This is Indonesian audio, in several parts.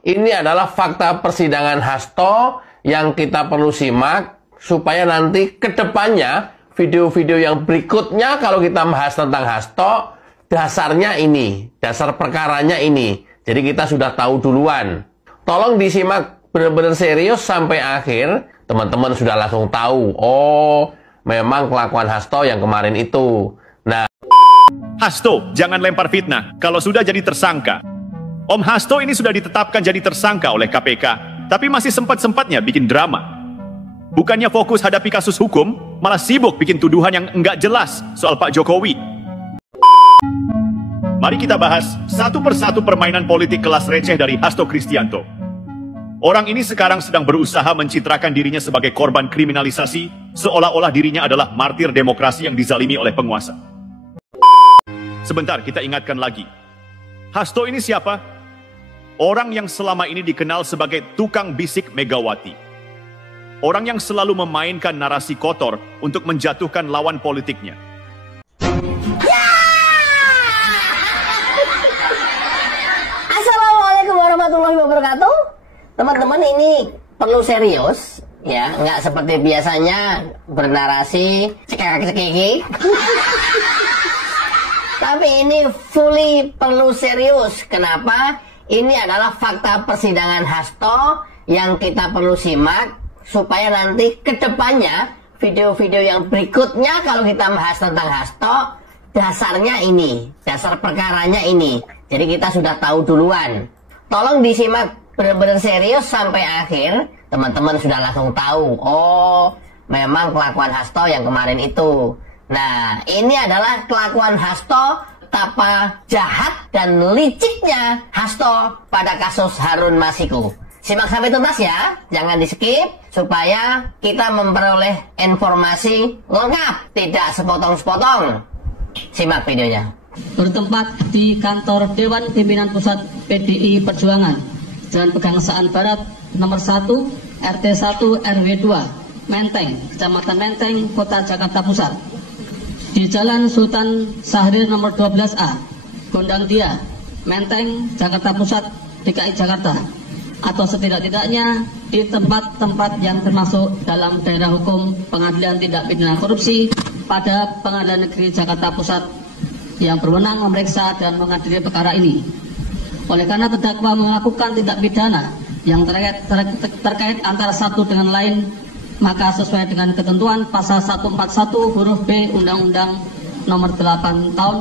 Ini adalah fakta persidangan Hasto yang kita perlu simak supaya nanti ke depannya video-video yang berikutnya kalau kita bahas tentang Hasto, dasarnya ini, dasar perkaranya ini. Jadi kita sudah tahu duluan. Tolong disimak benar-benar serius sampai akhir. Teman-teman sudah langsung tahu, oh memang kelakuan Hasto yang kemarin itu. Nah, Hasto, jangan lempar fitnah kalau sudah jadi tersangka. Om Hasto ini sudah ditetapkan jadi tersangka oleh KPK, tapi masih sempat-sempatnya bikin drama. Bukannya fokus hadapi kasus hukum, malah sibuk bikin tuduhan yang enggak jelas soal Pak Jokowi. Mari kita bahas satu persatu permainan politik kelas receh dari Hasto Kristianto. Orang ini sekarang sedang berusaha mencitrakan dirinya sebagai korban kriminalisasi, seolah-olah dirinya adalah martir demokrasi yang dizalimi oleh penguasa. Sebentar, kita ingatkan lagi. Hasto ini siapa? Orang yang selama ini dikenal sebagai tukang bisik Megawati. Orang yang selalu memainkan narasi kotor untuk menjatuhkan lawan politiknya. Assalamualaikum warahmatullahi wabarakatuh. Teman-teman, ini perlu serius, ya, nggak seperti biasanya bernarasi cekek-cekeki. Tapi ini fully perlu serius. Kenapa? Ini adalah fakta persidangan Hasto yang kita perlu simak supaya nanti ke depannya video-video yang berikutnya kalau kita bahas tentang Hasto, dasarnya ini, dasar perkaranya ini. Jadi kita sudah tahu duluan. Tolong disimak benar-benar serius sampai akhir. Teman-teman sudah langsung tahu, oh memang kelakuan Hasto yang kemarin itu. Nah, ini adalah kelakuan Hasto, betapa jahat dan liciknya Hasto pada kasus Harun Masiku. Simak sampai tuntas ya, jangan di skip supaya kita memperoleh informasi lengkap, tidak sepotong-sepotong. Simak videonya. Bertempat di kantor Dewan Pimpinan Pusat PDI Perjuangan, Jalan Pegangsaan Barat nomor 1, RT 1 RW 2, Menteng, Kecamatan Menteng, Kota Jakarta Pusat. Di Jalan Sultan Syahrir nomor 12A, Gondang Dia, Menteng, Jakarta Pusat, DKI Jakarta, atau setidak-tidaknya di tempat-tempat yang termasuk dalam daerah hukum Pengadilan Tindak Pidana Korupsi pada Pengadilan Negeri Jakarta Pusat yang berwenang memeriksa dan mengadili perkara ini. Oleh karena terdakwa melakukan tindak pidana yang terkait antara satu dengan lain, maka sesuai dengan ketentuan pasal 141 huruf B Undang-Undang Nomor 8 Tahun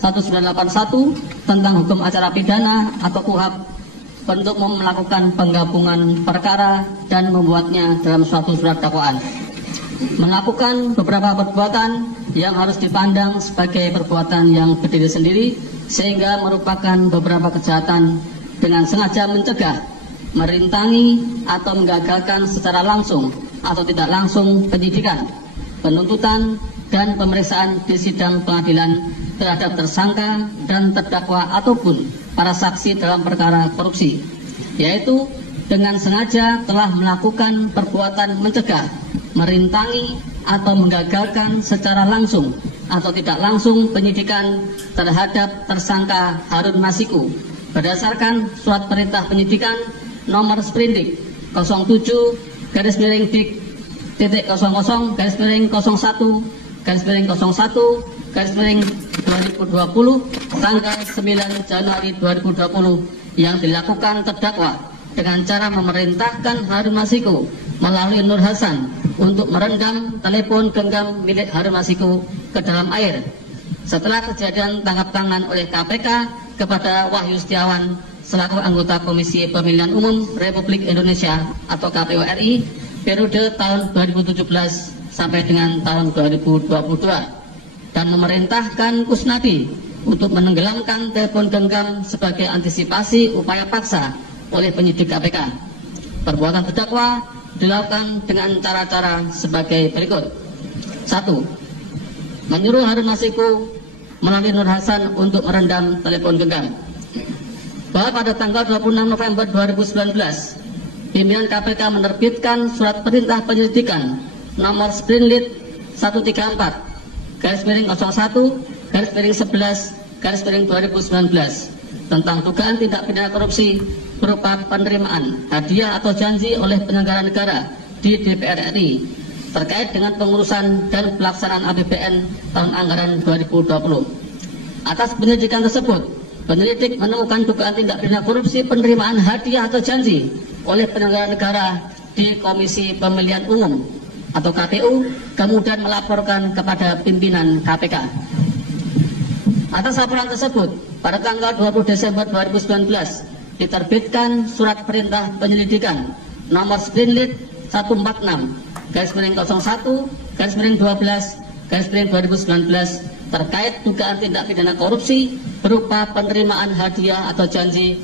1981 tentang Hukum Acara Pidana atau KUHP untuk melakukan penggabungan perkara dan membuatnya dalam suatu surat dakwaan. Melakukan beberapa perbuatan yang harus dipandang sebagai perbuatan yang berdiri sendiri sehingga merupakan beberapa kejahatan dengan sengaja mencegah, merintangi atau menggagalkan secara langsung atau tidak langsung penyidikan, penuntutan, dan pemeriksaan di sidang pengadilan terhadap tersangka dan terdakwa ataupun para saksi dalam perkara korupsi, yaitu dengan sengaja telah melakukan perbuatan mencegah, merintangi, atau menggagalkan secara langsung atau tidak langsung penyidikan terhadap tersangka Harun Masiku berdasarkan surat perintah penyidikan nomor sprindik 07 garis miring dik titik 00 garis miring 01 garis miring 01 garis miring 2020 tanggal 9 Januari 2020 yang dilakukan terdakwa dengan cara memerintahkan Harun Masiku melalui Nur Hasan untuk merendam telepon genggam milik Harun Masiku ke dalam air setelah kejadian tangkap tangan oleh KPK kepada Wahyu Setiawan selaku anggota Komisi Pemilihan Umum Republik Indonesia atau KPU RI periode tahun 2017 sampai dengan tahun 2022 dan memerintahkan Kusnadi untuk menenggelamkan telepon genggam sebagai antisipasi upaya paksa oleh penyidik KPK. Perbuatan terdakwa dilakukan dengan cara-cara sebagai berikut. 1. Menyuruh Harun Masiku melalui Nur Hasan untuk merendam telepon genggam. Bahwa pada tanggal 26 November 2019, pimpinan KPK menerbitkan surat perintah penyelidikan nomor Sprinlit 134 garis miring 01 garis miring 11 garis miring 2019 tentang dugaan tindak pidana korupsi berupa penerimaan hadiah atau janji oleh penyelenggara negara di DPR RI terkait dengan pengurusan dan pelaksanaan APBN tahun anggaran 2020. Atas penyelidikan tersebut, penyelidik menemukan dugaan tindak pidana korupsi penerimaan hadiah atau janji oleh penyelenggara negara di Komisi Pemilihan Umum atau KPU, kemudian melaporkan kepada pimpinan KPK. Atas laporan tersebut, pada tanggal 20 Desember 2019 diterbitkan surat perintah penyelidikan nomor Sprinlit 146/01/12/2019 terkait dugaan tindak pidana korupsi berupa penerimaan hadiah atau janji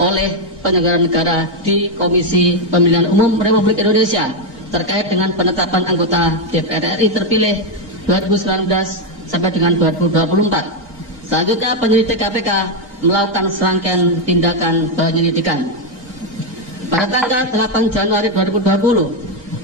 oleh penyelenggara negara di Komisi Pemilihan Umum Republik Indonesia terkait dengan penetapan anggota DPR RI terpilih 2019 sampai dengan 2024. Selanjutnya penyelidik KPK melakukan serangkaian tindakan penyelidikan. Pada tanggal 8 Januari 2020,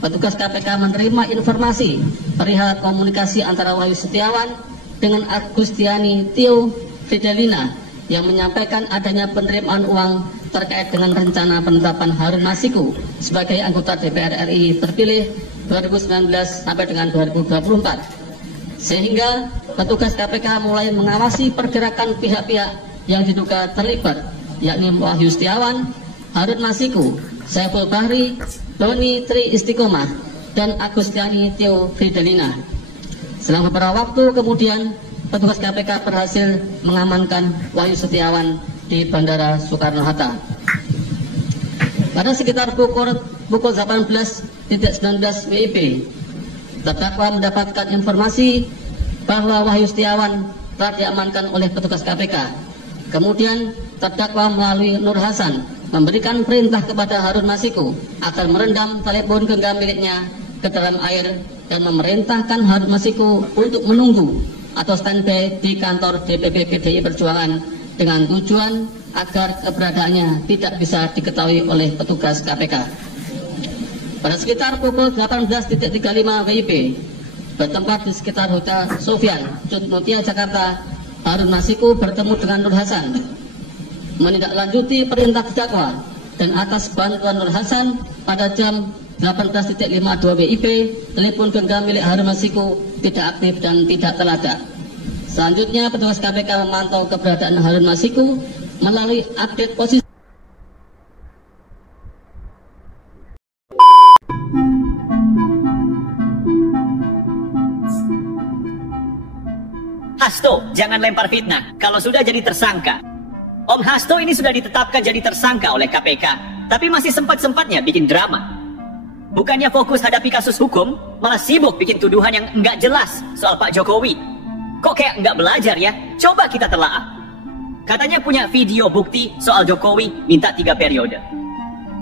petugas KPK menerima informasi perihal komunikasi antara Wahyu Setiawan dengan Agustiani Tio Fidelina yang menyampaikan adanya penerimaan uang terkait dengan rencana penetapan Harun Masiku sebagai anggota DPR RI terpilih 2019 sampai dengan 2024. Sehingga petugas KPK mulai mengawasi pergerakan pihak-pihak yang diduga terlibat, yakni Wahyu Setiawan, Harun Masiku, Saiful Bahri, Doni Tri Istiqomah, dan Agustiani Tio Fidelina. Selama beberapa waktu kemudian, petugas KPK berhasil mengamankan Wahyu Setiawan di Bandara Soekarno-Hatta. Pada sekitar pukul 18.19 WIB, terdakwa mendapatkan informasi bahwa Wahyu Setiawan telah diamankan oleh petugas KPK. Kemudian terdakwa melalui Nur Hasan memberikan perintah kepada Harun Masiku agar merendam telepon genggam miliknya ke dalam air dan memerintahkan Harun Masiku untuk menunggu atau standby di kantor DPP PDI Perjuangan dengan tujuan agar keberadaannya tidak bisa diketahui oleh petugas KPK. Pada sekitar pukul 18.35 WIB, bertempat di sekitar Hotel Sofyan, Cut Mutia, Jakarta, Harun Masiku bertemu dengan Nur Hasan, menindaklanjuti perintah terdakwa, dan atas bantuan Nur Hasan pada jam 18.52 WIB, telepon genggam milik Harun Masiku tidak aktif dan tidak teladak. Selanjutnya, petugas KPK memantau keberadaan Harun Masiku melalui update posisi. Hasto, jangan lempar fitnah kalau sudah jadi tersangka. Om Hasto ini sudah ditetapkan jadi tersangka oleh KPK, tapi masih sempat-sempatnya bikin drama. Bukannya fokus hadapi kasus hukum, malah sibuk bikin tuduhan yang enggak jelas soal Pak Jokowi. Kok kayak enggak belajar ya? Coba kita telaah. Katanya punya video bukti soal Jokowi minta 3 periode.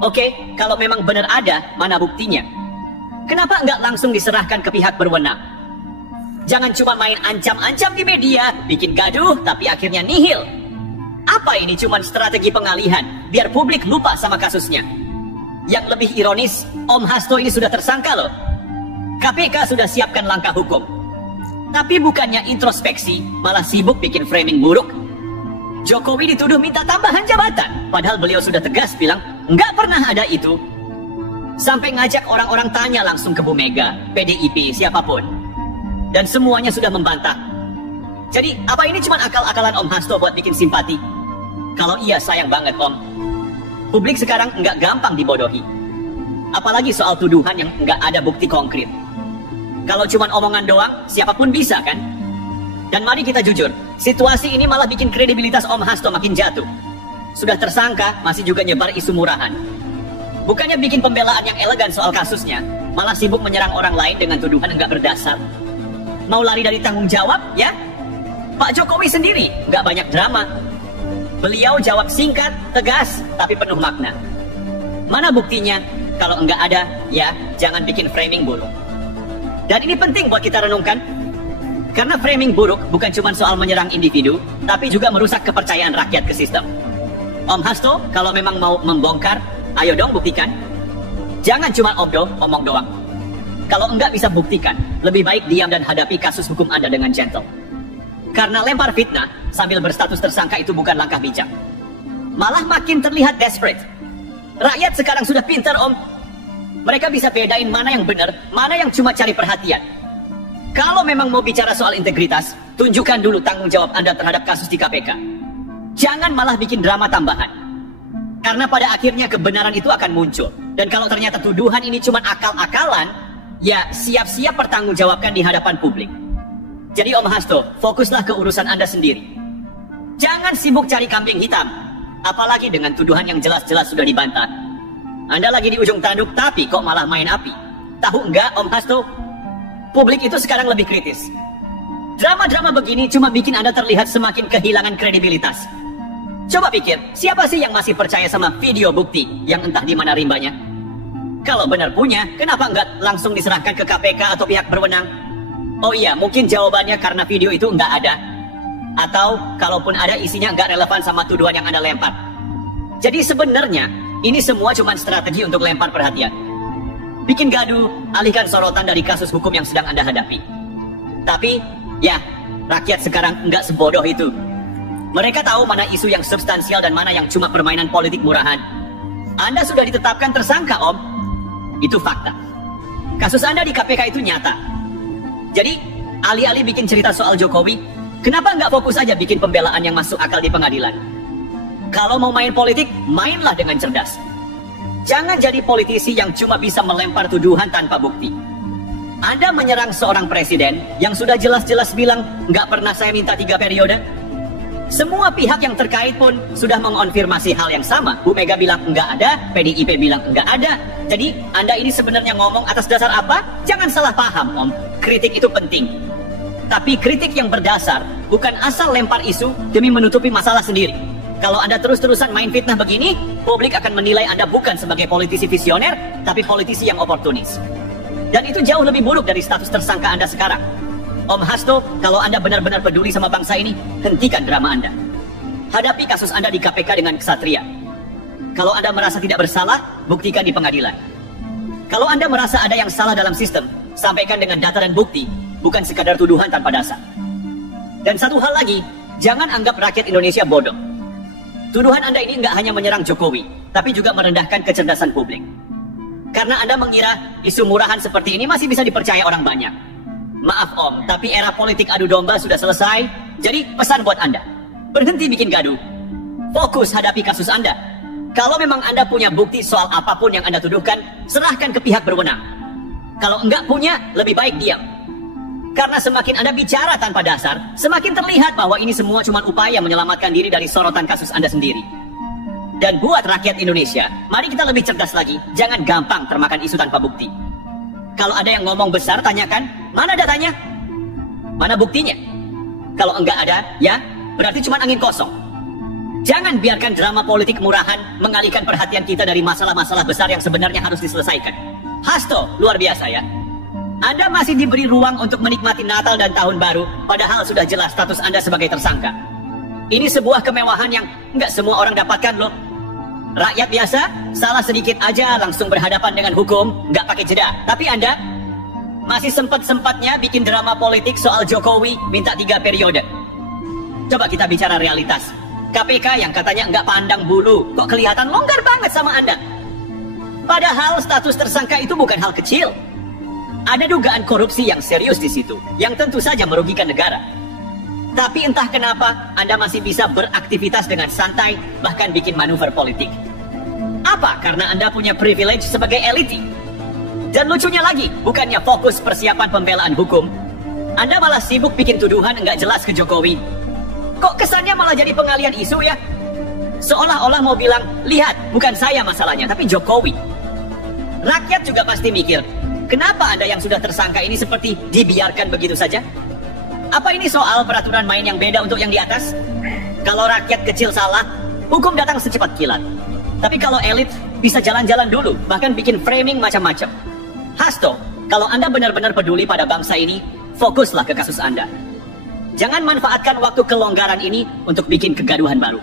Oke, kalau memang benar ada, mana buktinya? Kenapa enggak langsung diserahkan ke pihak berwenang? Jangan cuma main ancam-ancam di media, bikin gaduh, tapi akhirnya nihil. Apa ini cuma strategi pengalihan, biar publik lupa sama kasusnya? Yang lebih ironis, Om Hasto ini sudah tersangka loh. KPK sudah siapkan langkah hukum. Tapi bukannya introspeksi, malah sibuk bikin framing buruk. Jokowi dituduh minta tambahan jabatan, padahal beliau sudah tegas bilang, nggak pernah ada itu. Sampai ngajak orang-orang tanya langsung ke Bu Mega, PDIP, siapapun. Dan semuanya sudah membantah. Jadi apa ini cuma akal-akalan Om Hasto buat bikin simpati? Kalau iya, sayang banget Om. Publik sekarang nggak gampang dibodohi. Apalagi soal tuduhan yang nggak ada bukti konkret. Kalau cuma omongan doang, siapapun bisa kan? Dan mari kita jujur, situasi ini malah bikin kredibilitas Om Hasto makin jatuh. Sudah tersangka, masih juga nyebar isu murahan. Bukannya bikin pembelaan yang elegan soal kasusnya, malah sibuk menyerang orang lain dengan tuduhan nggak berdasar. Mau lari dari tanggung jawab, ya? Pak Jokowi sendiri nggak banyak drama. Beliau jawab singkat, tegas, tapi penuh makna. Mana buktinya? Kalau nggak ada, ya jangan bikin framing buruk. Dan ini penting buat kita renungkan. Karena framing buruk bukan cuma soal menyerang individu, tapi juga merusak kepercayaan rakyat ke sistem. Om Hasto, kalau memang mau membongkar, ayo dong buktikan. Jangan cuma omong doang. Kalau enggak bisa buktikan, lebih baik diam dan hadapi kasus hukum Anda dengan gentle. Karena lempar fitnah sambil berstatus tersangka itu bukan langkah bijak. malah makin terlihat desperate. Rakyat sekarang sudah pintar, Om. Mereka bisa bedain mana yang benar, mana yang cuma cari perhatian. Kalau memang mau bicara soal integritas, tunjukkan dulu tanggung jawab Anda terhadap kasus di KPK. Jangan malah bikin drama tambahan. Karena pada akhirnya kebenaran itu akan muncul. Dan kalau ternyata tuduhan ini cuma akal-akalan, ya siap-siap pertanggungjawabkan di hadapan publik. Jadi Om Hasto, fokuslah ke urusan Anda sendiri. Jangan sibuk cari kambing hitam. Apalagi dengan tuduhan yang jelas-jelas sudah dibantah. Anda lagi di ujung tanduk, tapi kok malah main api. Tahu enggak Om Hasto? Publik itu sekarang lebih kritis. Drama-drama begini cuma bikin Anda terlihat semakin kehilangan kredibilitas. Coba pikir, siapa sih yang masih percaya sama video bukti yang entah di mana rimbanya? Kalau benar punya, kenapa enggak langsung diserahkan ke KPK atau pihak berwenang? Oh iya, mungkin jawabannya karena video itu enggak ada. Atau kalaupun ada isinya enggak relevan sama tuduhan yang Anda lempar. Jadi sebenarnya, ini semua cuma strategi untuk lempar perhatian. Bikin gaduh, alihkan sorotan dari kasus hukum yang sedang Anda hadapi. Tapi, ya, rakyat sekarang enggak sebodoh itu. Mereka tahu mana isu yang substansial dan mana yang cuma permainan politik murahan. Anda sudah ditetapkan tersangka, Om. Itu fakta. Kasus Anda di KPK itu nyata. Jadi, alih-alih bikin cerita soal Jokowi, kenapa nggak fokus aja bikin pembelaan yang masuk akal di pengadilan? Kalau mau main politik, mainlah dengan cerdas. Jangan jadi politisi yang cuma bisa melempar tuduhan tanpa bukti. Anda menyerang seorang presiden yang sudah jelas-jelas bilang nggak pernah saya minta 3 periode. Semua pihak yang terkait pun sudah mengonfirmasi hal yang sama. Bu Mega bilang enggak ada, PDIP bilang enggak ada. Jadi Anda ini sebenarnya ngomong atas dasar apa? Jangan salah paham, Om. Kritik itu penting. Tapi kritik yang berdasar bukan asal lempar isu demi menutupi masalah sendiri. Kalau Anda terus-terusan main fitnah begini, publik akan menilai Anda bukan sebagai politisi visioner, tapi politisi yang oportunis. Dan itu jauh lebih buruk dari status tersangka Anda sekarang. Om Hasto, kalau Anda benar-benar peduli sama bangsa ini, hentikan drama Anda. Hadapi kasus Anda di KPK dengan kesatria. Kalau Anda merasa tidak bersalah, buktikan di pengadilan. Kalau Anda merasa ada yang salah dalam sistem, sampaikan dengan data dan bukti, bukan sekadar tuduhan tanpa dasar. Dan satu hal lagi, jangan anggap rakyat Indonesia bodoh. Tuduhan Anda ini nggak hanya menyerang Jokowi, tapi juga merendahkan kecerdasan publik. Karena Anda mengira isu murahan seperti ini masih bisa dipercaya orang banyak. Maaf Om, tapi era politik adu domba sudah selesai. Jadi pesan buat Anda, berhenti bikin gaduh. Fokus hadapi kasus Anda. Kalau memang Anda punya bukti soal apapun yang Anda tuduhkan, serahkan ke pihak berwenang. Kalau enggak punya, lebih baik diam. Karena semakin Anda bicara tanpa dasar, semakin terlihat bahwa ini semua cuma upaya menyelamatkan diri dari sorotan kasus Anda sendiri. Dan buat rakyat Indonesia, mari kita lebih cerdas lagi. Jangan gampang termakan isu tanpa bukti. Kalau ada yang ngomong besar, tanyakan, mana datanya? Mana buktinya? Kalau enggak ada, ya, berarti cuma angin kosong. Jangan biarkan drama politik murahan mengalihkan perhatian kita dari masalah-masalah besar yang sebenarnya harus diselesaikan. Hasto, luar biasa ya. Anda masih diberi ruang untuk menikmati Natal dan Tahun Baru, padahal sudah jelas status Anda sebagai tersangka. Ini sebuah kemewahan yang enggak semua orang dapatkan loh. Rakyat biasa, salah sedikit aja langsung berhadapan dengan hukum, nggak pakai jeda. Tapi Anda masih sempat-sempatnya bikin drama politik soal Jokowi minta 3 periode. Coba kita bicara realitas. KPK yang katanya nggak pandang bulu, kok kelihatan longgar banget sama Anda. Padahal status tersangka itu bukan hal kecil. Ada dugaan korupsi yang serius di situ, yang tentu saja merugikan negara. Tapi entah kenapa Anda masih bisa beraktivitas dengan santai, bahkan bikin manuver politik. Apa? Karena Anda punya privilege sebagai eliti. Dan lucunya lagi, bukannya fokus persiapan pembelaan hukum, Anda malah sibuk bikin tuduhan nggak jelas ke Jokowi. Kok kesannya malah jadi pengalian isu ya? Seolah-olah mau bilang, lihat, bukan saya masalahnya, tapi Jokowi. Rakyat juga pasti mikir, kenapa Anda yang sudah tersangka ini seperti dibiarkan begitu saja? Apa ini soal peraturan main yang beda untuk yang di atas? Kalau rakyat kecil salah, hukum datang secepat kilat. Tapi kalau elit bisa jalan-jalan dulu, bahkan bikin framing macam-macam. Hasto, kalau Anda benar-benar peduli pada bangsa ini, fokuslah ke kasus Anda. Jangan manfaatkan waktu kelonggaran ini untuk bikin kegaduhan baru.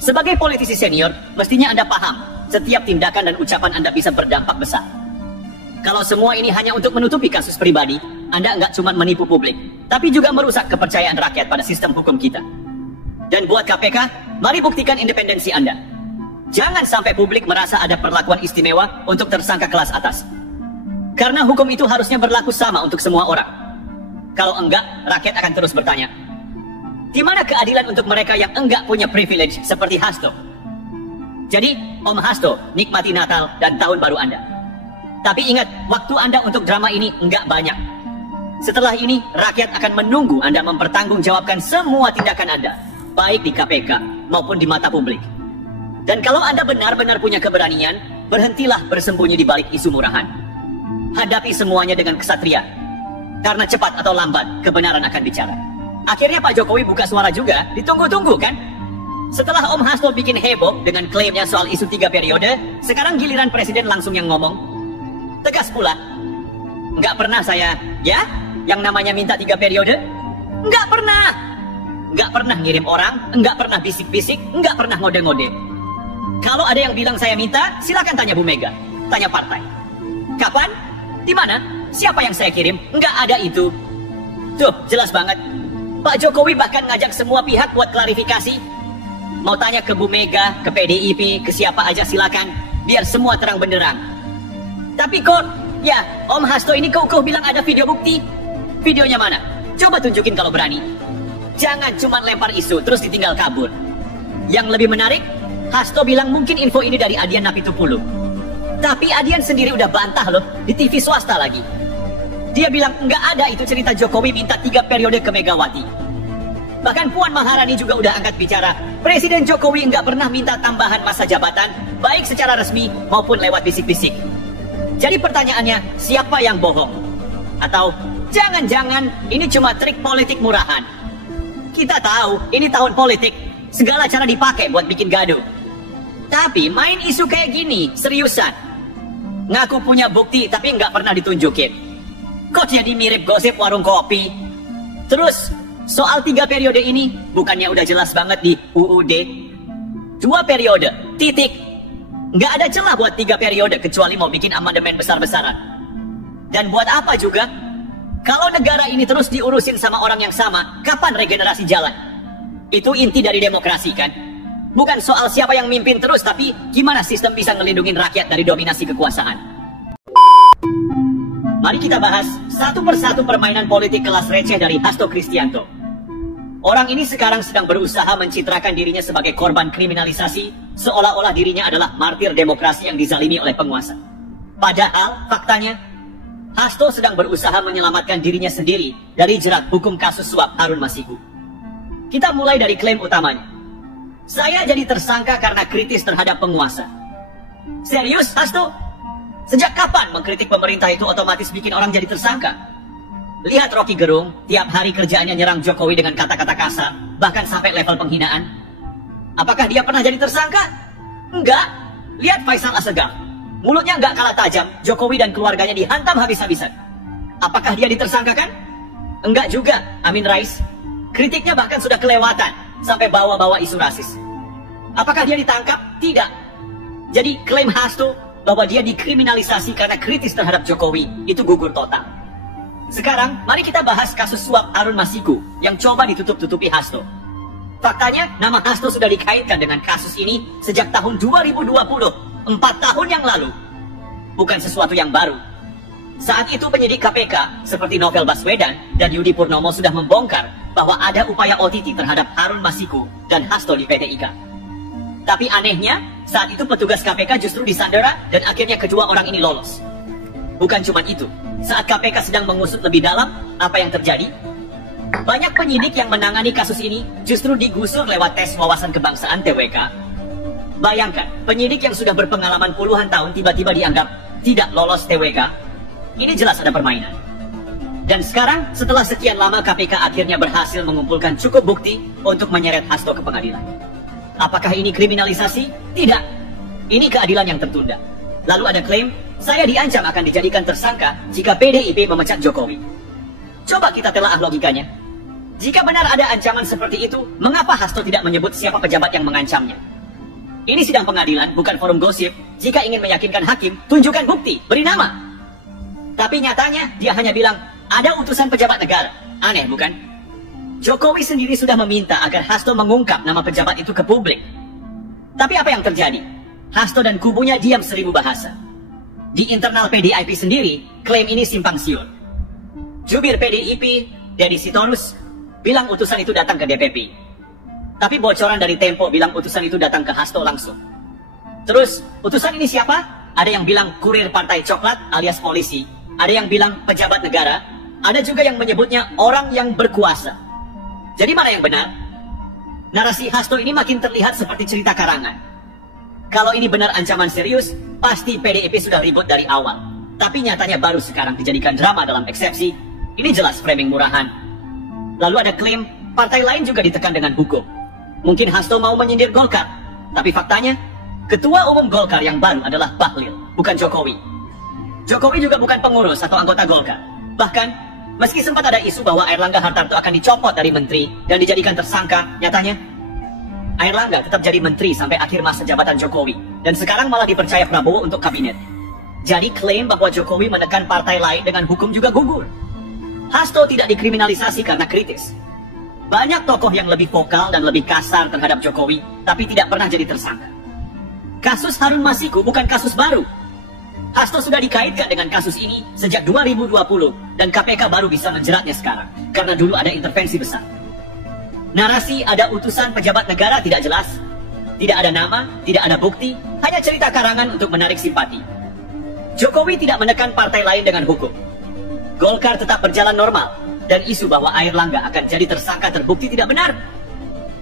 Sebagai politisi senior, mestinya Anda paham, setiap tindakan dan ucapan Anda bisa berdampak besar. Kalau semua ini hanya untuk menutupi kasus pribadi, Anda nggak cuma menipu publik, tapi juga merusak kepercayaan rakyat pada sistem hukum kita. Dan buat KPK, mari buktikan independensi Anda. Jangan sampai publik merasa ada perlakuan istimewa untuk tersangka kelas atas. Karena hukum itu harusnya berlaku sama untuk semua orang. Kalau enggak, rakyat akan terus bertanya, di mana keadilan untuk mereka yang enggak punya privilege seperti Hasto? Jadi, Om Hasto, nikmati Natal dan Tahun Baru Anda. Tapi ingat, waktu Anda untuk drama ini enggak banyak. Setelah ini, rakyat akan menunggu Anda mempertanggungjawabkan semua tindakan Anda, baik di KPK maupun di mata publik. Dan kalau Anda benar-benar punya keberanian, berhentilah bersembunyi di balik isu murahan. Hadapi semuanya dengan kesatria. Karena cepat atau lambat, kebenaran akan bicara. Akhirnya Pak Jokowi buka suara juga, ditunggu-tunggu kan? Setelah Om Hasto bikin heboh dengan klaimnya soal isu 3 periode, sekarang giliran Presiden langsung yang ngomong. Tegas pula. Nggak pernah saya, ya, yang namanya minta 3 periode? Nggak pernah. Nggak pernah ngirim orang, nggak pernah bisik-bisik, nggak pernah ngode-ngode. Kalau ada yang bilang saya minta, silakan tanya Bu Mega, tanya partai. Kapan? Di mana? Siapa yang saya kirim? Nggak ada itu. Tuh, jelas banget. Pak Jokowi bahkan ngajak semua pihak buat klarifikasi. Mau tanya ke Bu Mega, ke PDIP, ke siapa aja silakan, biar semua terang benderang. Tapi kok, ya, Om Hasto ini kok bilang ada video bukti? Videonya mana? Coba tunjukin kalau berani. Jangan cuma lempar isu, terus ditinggal kabur. Yang lebih menarik, Hasto bilang mungkin info ini dari Adian Napitupulu. Tapi Adian sendiri udah bantah loh, di TV swasta lagi. Dia bilang nggak ada itu cerita Jokowi minta 3 periode ke Megawati. Bahkan Puan Maharani juga udah angkat bicara, Presiden Jokowi nggak pernah minta tambahan masa jabatan, baik secara resmi maupun lewat bisik-bisik. Jadi pertanyaannya, siapa yang bohong? Atau jangan-jangan ini cuma trik politik murahan? Kita tahu ini tahun politik, segala cara dipakai buat bikin gaduh. Tapi main isu kayak gini, seriusan. Ngaku punya bukti tapi nggak pernah ditunjukin. Kok jadi mirip gosip warung kopi? Terus, soal 3 periode ini, bukannya udah jelas banget di UUD? 2 periode, titik. Nggak ada celah buat 3 periode, kecuali mau bikin amandemen besar-besaran. Dan buat apa juga? Kalau negara ini terus diurusin sama orang yang sama, kapan regenerasi jalan? Itu inti dari demokrasi kan? Bukan soal siapa yang mimpin terus, tapi gimana sistem bisa ngelindungin rakyat dari dominasi kekuasaan. Mari kita bahas satu persatu permainan politik kelas receh dari Hasto Kristianto. Orang ini sekarang sedang berusaha mencitrakan dirinya sebagai korban kriminalisasi, seolah-olah dirinya adalah martir demokrasi yang dizalimi oleh penguasa. Padahal, faktanya, Hasto sedang berusaha menyelamatkan dirinya sendiri dari jerat hukum kasus suap Harun Masiku. Kita mulai dari klaim utamanya. Saya jadi tersangka karena kritis terhadap penguasa. Serius, Hasto? Sejak kapan mengkritik pemerintah itu otomatis bikin orang jadi tersangka? Lihat Rocky Gerung, tiap hari kerjaannya nyerang Jokowi dengan kata-kata kasar, bahkan sampai level penghinaan. Apakah dia pernah jadi tersangka? Enggak. Lihat Faisal Assegaf, mulutnya enggak kalah tajam, Jokowi dan keluarganya dihantam habis-habisan. Apakah dia ditersangkakan? Enggak juga. Amin Rais, kritiknya bahkan sudah kelewatan, sampai bawa-bawa isu rasis. Apakah dia ditangkap? Tidak. Jadi klaim Hasto bahwa dia dikriminalisasi karena kritis terhadap Jokowi, itu gugur total. Sekarang, mari kita bahas kasus suap Harun Masiku yang coba ditutup-tutupi Hasto. Faktanya, nama Hasto sudah dikaitkan dengan kasus ini sejak tahun 2020, 4 tahun yang lalu. Bukan sesuatu yang baru. Saat itu penyidik KPK seperti Novel Baswedan dan Yudi Purnomo sudah membongkar bahwa ada upaya OTT terhadap Harun Masiku dan Hasto di PT IKA. Tapi anehnya, saat itu petugas KPK justru disandera dan akhirnya kedua orang ini lolos. Bukan cuma itu, saat KPK sedang mengusut lebih dalam apa yang terjadi, banyak penyidik yang menangani kasus ini justru digusur lewat tes wawasan kebangsaan TWK. Bayangkan, penyidik yang sudah berpengalaman puluhan tahun tiba-tiba dianggap tidak lolos TWK. Ini jelas ada permainan. Dan sekarang, setelah sekian lama KPK akhirnya berhasil mengumpulkan cukup bukti untuk menyeret Hasto ke pengadilan. Apakah ini kriminalisasi? Tidak. Ini keadilan yang tertunda. Lalu ada klaim, saya diancam akan dijadikan tersangka jika PDIP memecat Jokowi. Coba kita telaah logikanya. Jika benar ada ancaman seperti itu, mengapa Hasto tidak menyebut siapa pejabat yang mengancamnya? Ini sidang pengadilan, bukan forum gosip. Jika ingin meyakinkan hakim, tunjukkan bukti, beri nama. Tapi nyatanya, dia hanya bilang, ada utusan pejabat negara. Aneh, bukan? Jokowi sendiri sudah meminta agar Hasto mengungkap nama pejabat itu ke publik. Tapi apa yang terjadi? Hasto dan kubunya diam 1000 bahasa. Di internal PDIP sendiri, klaim ini simpang siur. Jubir PDIP, Deddy Sitorus, bilang utusan itu datang ke DPP. Tapi bocoran dari Tempo bilang utusan itu datang ke Hasto langsung. Terus, utusan ini siapa? Ada yang bilang kurir partai coklat alias polisi. Ada yang bilang pejabat negara. Ada juga yang menyebutnya orang yang berkuasa. Jadi mana yang benar? Narasi Hasto ini makin terlihat seperti cerita karangan. Kalau ini benar ancaman serius, pasti PDIP sudah ribut dari awal. Tapi nyatanya baru sekarang dijadikan drama dalam eksepsi. Ini jelas framing murahan. Lalu ada klaim partai lain juga ditekan dengan hukum. Mungkin Hasto mau menyindir Golkar. Tapi faktanya, Ketua Umum Golkar yang baru adalah Bahlil, bukan Jokowi. Jokowi juga bukan pengurus atau anggota Golkar. Bahkan, meski sempat ada isu bahwa Airlangga Hartarto akan dicopot dari menteri dan dijadikan tersangka, nyatanya Airlangga tetap jadi menteri sampai akhir masa jabatan Jokowi. Dan sekarang malah dipercaya Prabowo untuk kabinet. Jadi klaim bahwa Jokowi menekan partai lain dengan hukum juga gugur. Hasto tidak dikriminalisasi karena kritis. Banyak tokoh yang lebih vokal dan lebih kasar terhadap Jokowi, tapi tidak pernah jadi tersangka. Kasus Harun Masiku bukan kasus baru. Hasto sudah dikaitkan dengan kasus ini sejak 2020 dan KPK baru bisa menjeratnya sekarang karena dulu ada intervensi besar. Narasi ada utusan pejabat negara tidak jelas, tidak ada nama, tidak ada bukti, hanya cerita karangan untuk menarik simpati. Jokowi tidak menekan partai lain dengan hukum. Golkar tetap berjalan normal dan isu bahwa Airlangga akan jadi tersangka terbukti tidak benar.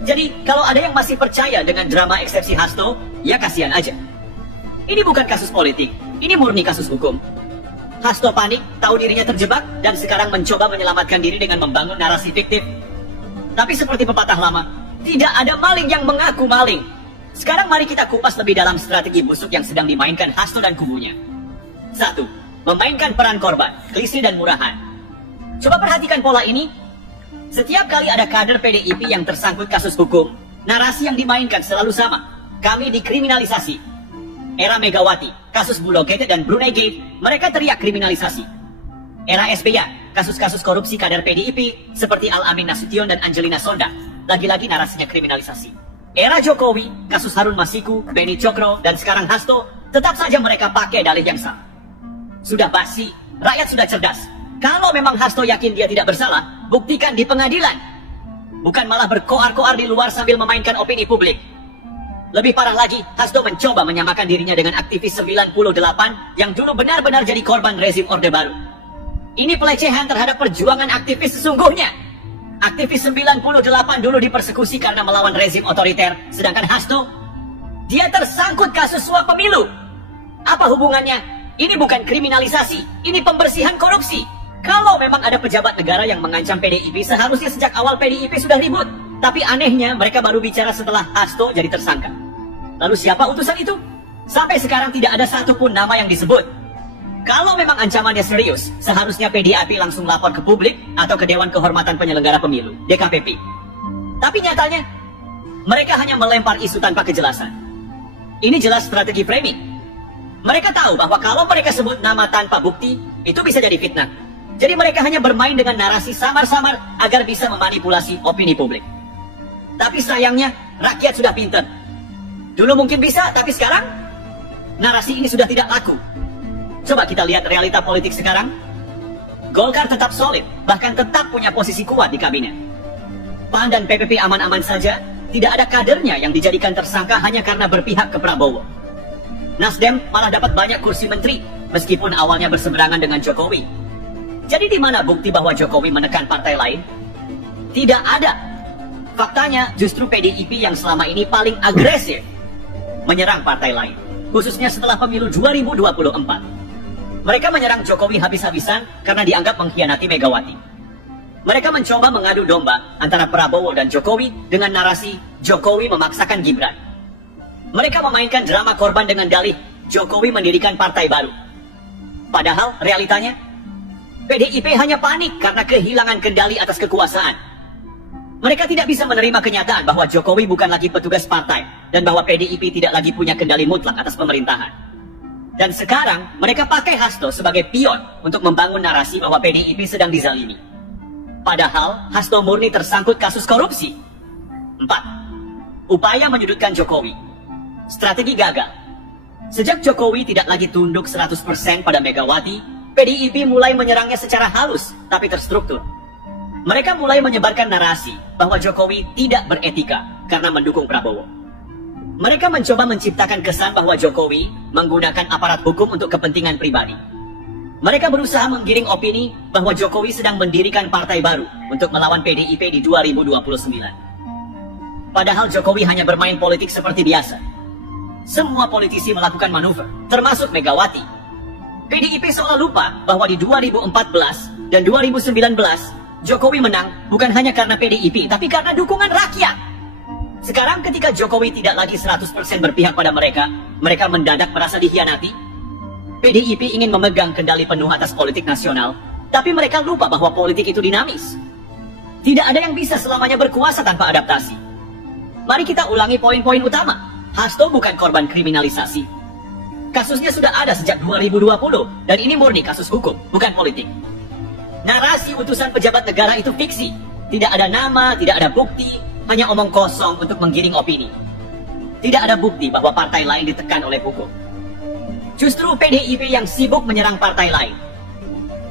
Jadi kalau ada yang masih percaya dengan drama eksepsi Hasto, ya kasihan aja. Ini bukan kasus politik, ini murni kasus hukum. Hasto panik, tahu dirinya terjebak, dan sekarang mencoba menyelamatkan diri dengan membangun narasi fiktif. Tapi seperti pepatah lama, tidak ada maling yang mengaku maling. Sekarang mari kita kupas lebih dalam strategi busuk yang sedang dimainkan Hasto dan kubunya. 1. Memainkan peran korban, klise dan murahan. Coba perhatikan pola ini. Setiap kali ada kader PDIP yang tersangkut kasus hukum, narasi yang dimainkan selalu sama. Kami dikriminalisasi. Era Megawati, kasus Bulogate dan Brunei Gate, mereka teriak kriminalisasi. Era SBY, kasus-kasus korupsi kader PDIP seperti Al-Amin Nasution dan Angelina Sonda, lagi-lagi narasinya kriminalisasi. Era Jokowi, kasus Harun Masiku, Beni Cokro, dan sekarang Hasto, tetap saja mereka pakai dalih yang sama. Sudah basi, rakyat sudah cerdas. Kalau memang Hasto yakin dia tidak bersalah, buktikan di pengadilan. Bukan malah berkoar-koar di luar sambil memainkan opini publik. Lebih parah lagi, Hasto mencoba menyamakan dirinya dengan aktivis 98 yang dulu benar-benar jadi korban rezim Orde Baru. Ini pelecehan terhadap perjuangan aktivis sesungguhnya. Aktivis 98 dulu dipersekusi karena melawan rezim otoriter, sedangkan Hasto, dia tersangkut kasus suap pemilu. Apa hubungannya? Ini bukan kriminalisasi, ini pembersihan korupsi. Kalau memang ada pejabat negara yang mengancam PDIP, seharusnya sejak awal PDIP sudah ribut. Tapi anehnya, mereka baru bicara setelah Hasto jadi tersangka. Lalu siapa utusan itu? Sampai sekarang tidak ada satupun nama yang disebut. Kalau memang ancamannya serius, seharusnya PDIP langsung lapor ke publik atau ke Dewan Kehormatan Penyelenggara Pemilu, DKPP. Tapi nyatanya, mereka hanya melempar isu tanpa kejelasan. Ini jelas strategi framing. Mereka tahu bahwa kalau mereka sebut nama tanpa bukti, itu bisa jadi fitnah. Jadi mereka hanya bermain dengan narasi samar-samar agar bisa memanipulasi opini publik. Tapi sayangnya, rakyat sudah pintar. Dulu mungkin bisa, tapi sekarang, narasi ini sudah tidak laku. Coba kita lihat realita politik sekarang. Golkar tetap solid, bahkan tetap punya posisi kuat di kabinet. PAN dan PPP aman-aman saja, tidak ada kadernya yang dijadikan tersangka hanya karena berpihak ke Prabowo. Nasdem malah dapat banyak kursi menteri, meskipun awalnya berseberangan dengan Jokowi. Jadi di mana bukti bahwa Jokowi menekan partai lain? Tidak ada. Faktanya justru PDIP yang selama ini paling agresif menyerang partai lain, khususnya setelah pemilu 2024. Mereka menyerang Jokowi habis-habisan karena dianggap mengkhianati Megawati. Mereka mencoba mengadu domba antara Prabowo dan Jokowi dengan narasi Jokowi memaksakan Gibran. Mereka memainkan drama korban dengan dalih Jokowi mendirikan partai baru. Padahal realitanya, PDIP hanya panik karena kehilangan kendali atas kekuasaan. Mereka tidak bisa menerima kenyataan bahwa Jokowi bukan lagi petugas partai dan bahwa PDIP tidak lagi punya kendali mutlak atas pemerintahan. Dan sekarang mereka pakai Hasto sebagai pion untuk membangun narasi bahwa PDIP sedang dizalimi. Padahal Hasto murni tersangkut kasus korupsi. 4. Upaya menyudutkan Jokowi. Strategi gagal. Sejak Jokowi tidak lagi tunduk 100% pada Megawati, PDIP mulai menyerangnya secara halus tapi terstruktur. Mereka mulai menyebarkan narasi bahwa Jokowi tidak beretika karena mendukung Prabowo. Mereka mencoba menciptakan kesan bahwa Jokowi menggunakan aparat hukum untuk kepentingan pribadi. Mereka berusaha menggiring opini bahwa Jokowi sedang mendirikan partai baru untuk melawan PDIP di 2029. Padahal Jokowi hanya bermain politik seperti biasa. Semua politisi melakukan manuver, termasuk Megawati. PDIP seolah lupa bahwa di 2014 dan 2019, Jokowi menang bukan hanya karena PDIP, tapi karena dukungan rakyat. Sekarang ketika Jokowi tidak lagi 100% berpihak pada mereka mendadak merasa dikhianati. PDIP ingin memegang kendali penuh atas politik nasional, tapi mereka lupa bahwa politik itu dinamis. Tidak ada yang bisa selamanya berkuasa tanpa adaptasi. Mari kita ulangi poin-poin utama. Hasto bukan korban kriminalisasi. Kasusnya sudah ada sejak 2020, dan ini murni kasus hukum, bukan politik. Narasi utusan pejabat negara itu fiksi. Tidak ada nama, tidak ada bukti, hanya omong kosong untuk menggiring opini. Tidak ada bukti bahwa partai lain ditekan oleh hukum. Justru PDIP yang sibuk menyerang partai lain.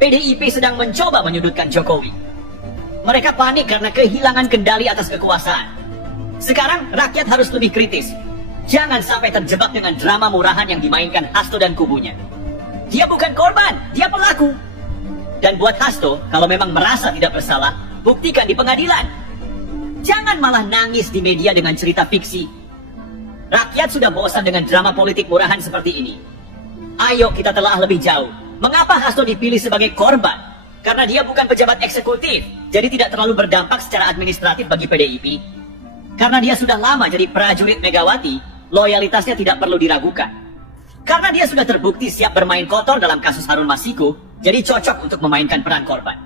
PDIP sedang mencoba menyudutkan Jokowi. Mereka panik karena kehilangan kendali atas kekuasaan. Sekarang rakyat harus lebih kritis. Jangan sampai terjebak dengan drama murahan yang dimainkan Hasto dan kubunya. Dia bukan korban, dia pelaku. Dan buat Hasto, kalau memang merasa tidak bersalah, buktikan di pengadilan. Jangan malah nangis di media dengan cerita fiksi. Rakyat sudah bosan dengan drama politik murahan seperti ini. Ayo kita telah lebih jauh. Mengapa Hasto dipilih sebagai korban? Karena dia bukan pejabat eksekutif, jadi tidak terlalu berdampak secara administratif bagi PDIP. Karena dia sudah lama jadi prajurit Megawati, loyalitasnya tidak perlu diragukan. Karena dia sudah terbukti siap bermain kotor dalam kasus Harun Masiku, jadi cocok untuk memainkan peran korban.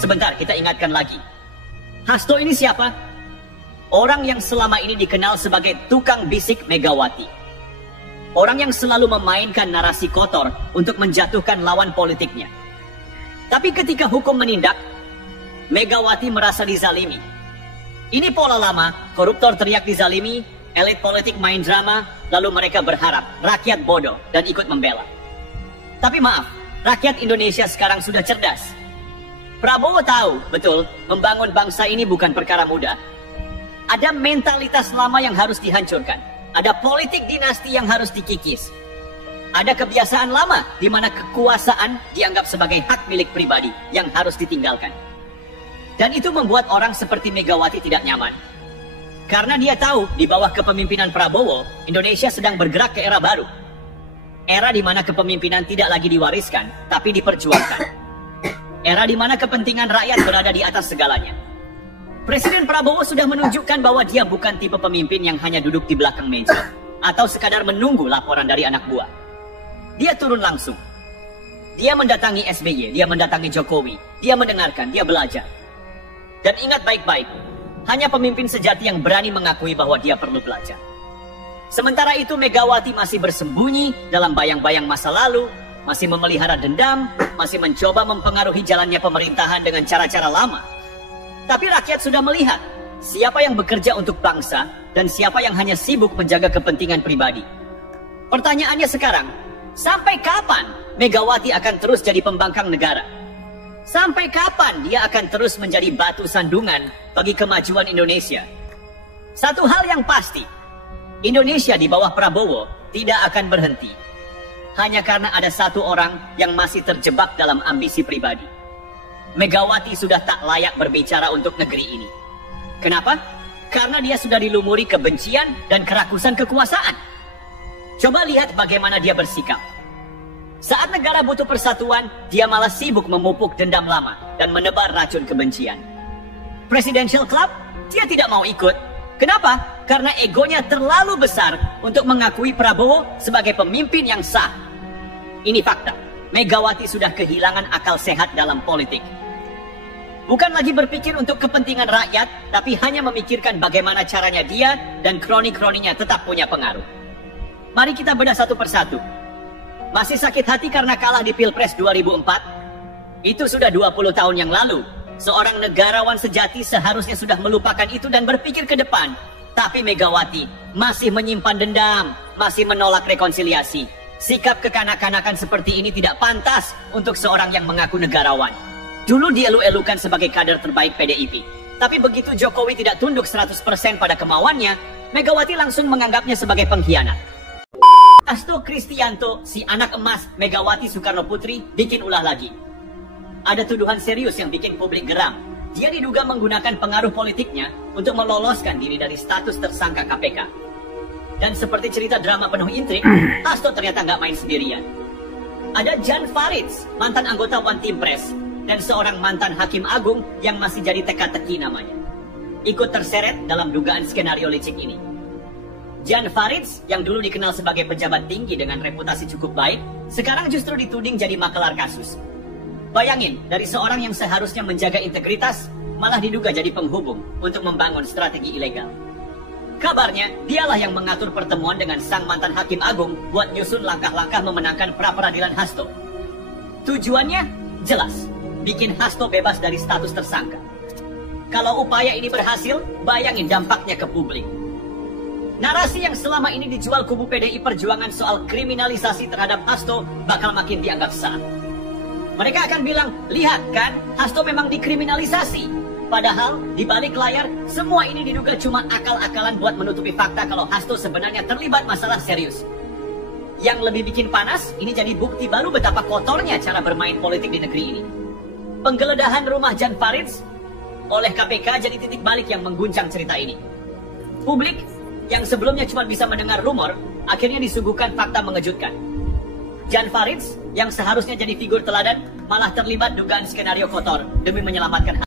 Sebentar, kita ingatkan lagi. Hasto ini siapa? Orang yang selama ini dikenal sebagai tukang bisik Megawati. Orang yang selalu memainkan narasi kotor untuk menjatuhkan lawan politiknya. Tapi ketika hukum menindak, Megawati merasa dizalimi. Ini pola lama, koruptor teriak dizalimi, elit politik main drama, lalu mereka berharap rakyat bodoh dan ikut membela. Tapi maaf, rakyat Indonesia sekarang sudah cerdas. Prabowo tahu, betul, membangun bangsa ini bukan perkara mudah. Ada mentalitas lama yang harus dihancurkan. Ada politik dinasti yang harus dikikis. Ada kebiasaan lama di mana kekuasaan dianggap sebagai hak milik pribadi yang harus ditinggalkan. Dan itu membuat orang seperti Megawati tidak nyaman. Karena dia tahu di bawah kepemimpinan Prabowo, Indonesia sedang bergerak ke era baru. Era di mana kepemimpinan tidak lagi diwariskan, tapi diperjuangkan. Era di mana kepentingan rakyat berada di atas segalanya. Presiden Prabowo sudah menunjukkan bahwa dia bukan tipe pemimpin yang hanya duduk di belakang meja atau sekadar menunggu laporan dari anak buah. Dia turun langsung. Dia mendatangi SBY, dia mendatangi Jokowi, dia mendengarkan, dia belajar. Dan ingat baik-baik, hanya pemimpin sejati yang berani mengakui bahwa dia perlu belajar. Sementara itu Megawati masih bersembunyi dalam bayang-bayang masa lalu, masih memelihara dendam, masih mencoba mempengaruhi jalannya pemerintahan dengan cara-cara lama. Tapi rakyat sudah melihat siapa yang bekerja untuk bangsa dan siapa yang hanya sibuk menjaga kepentingan pribadi. Pertanyaannya sekarang, sampai kapan Megawati akan terus jadi pembangkang negara? Sampai kapan dia akan terus menjadi batu sandungan bagi kemajuan Indonesia? Satu hal yang pasti, Indonesia di bawah Prabowo tidak akan berhenti. Hanya karena ada satu orang yang masih terjebak dalam ambisi pribadi. Megawati sudah tak layak berbicara untuk negeri ini. Kenapa? Karena dia sudah dilumuri kebencian dan kerakusan kekuasaan. Coba lihat bagaimana dia bersikap. Saat negara butuh persatuan, dia malah sibuk memupuk dendam lama dan menebar racun kebencian. Presidential Club, dia tidak mau ikut. Kenapa? Karena egonya terlalu besar untuk mengakui Prabowo sebagai pemimpin yang sah. Ini fakta. Megawati sudah kehilangan akal sehat dalam politik. Bukan lagi berpikir untuk kepentingan rakyat, tapi hanya memikirkan bagaimana caranya dia dan kroni-kroninya tetap punya pengaruh. Mari kita bedah satu persatu. Masih sakit hati karena kalah di Pilpres 2004? Itu sudah 20 tahun yang lalu. Seorang negarawan sejati seharusnya sudah melupakan itu dan berpikir ke depan. Tapi Megawati masih menyimpan dendam, masih menolak rekonsiliasi. Sikap kekanak-kanakan seperti ini tidak pantas untuk seorang yang mengaku negarawan. Dulu dielu-elukan sebagai kader terbaik PDIP. Tapi begitu Jokowi tidak tunduk 100% pada kemauannya, Megawati langsung menganggapnya sebagai pengkhianat. Hasto Kristianto, si anak emas Megawati Soekarno Putri, bikin ulah lagi. Ada tuduhan serius yang bikin publik geram. Dia diduga menggunakan pengaruh politiknya untuk meloloskan diri dari status tersangka KPK. Dan seperti cerita drama penuh intrik, Hasto ternyata nggak main sendirian. Ada Jan Faridz, mantan anggota One Team Press, dan seorang mantan hakim agung yang masih jadi teka-teki namanya. Ikut terseret dalam dugaan skenario licik ini. Jan Faridz, yang dulu dikenal sebagai pejabat tinggi dengan reputasi cukup baik, sekarang justru dituding jadi makelar kasus. Bayangin, dari seorang yang seharusnya menjaga integritas, malah diduga jadi penghubung untuk membangun strategi ilegal. Kabarnya, dialah yang mengatur pertemuan dengan sang mantan hakim agung buat nyusun langkah-langkah memenangkan pra-peradilan Hasto. Tujuannya jelas, bikin Hasto bebas dari status tersangka. Kalau upaya ini berhasil, bayangin dampaknya ke publik. Narasi yang selama ini dijual kubu PDI Perjuangan soal kriminalisasi terhadap Hasto bakal makin dianggap sah. Mereka akan bilang, lihat kan, Hasto memang dikriminalisasi. Padahal, di balik layar, semua ini diduga cuma akal-akalan buat menutupi fakta kalau Hasto sebenarnya terlibat masalah serius. Yang lebih bikin panas, ini jadi bukti baru betapa kotornya cara bermain politik di negeri ini. Penggeledahan rumah Jan Faridz oleh KPK jadi titik balik yang mengguncang cerita ini. Publik yang sebelumnya cuma bisa mendengar rumor, akhirnya disuguhkan fakta mengejutkan. Jan Faridz yang seharusnya jadi figur teladan malah terlibat dugaan skenario kotor demi menyelamatkan